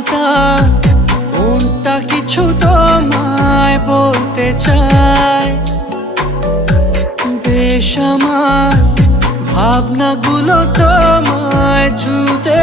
কাটা মনটা কিছু তোমায় বলতে চায়। বেশ আমার ভাবনাগুলো তোমায় ছুতে